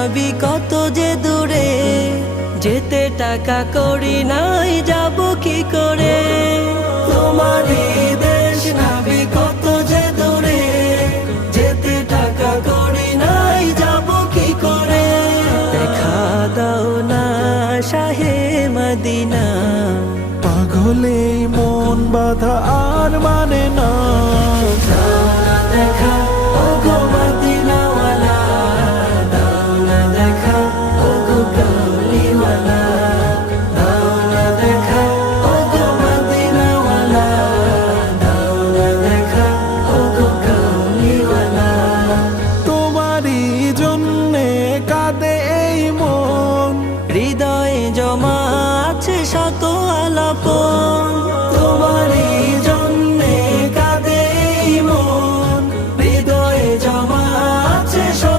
নাবি কত যে দূরে, যেতে টাকা করি নাই যাব কি করে। তোমারই দেশ নাবি কত যে দূরে, যেতে টাকা করি নাই যাব কি করে। দেখা দাও না শাহে মদিনা, পাগলে মন বাধা আর মানে না। দাও না দেখা ওগো মদিনাওয়ালা, দাও না দেখা ওগো কামলিওয়ালা, দাও না দেখা ওগো মদিনাওয়ালা, দাও না দেখা ওগো কামলিওয়ালা। তোমারই জন্য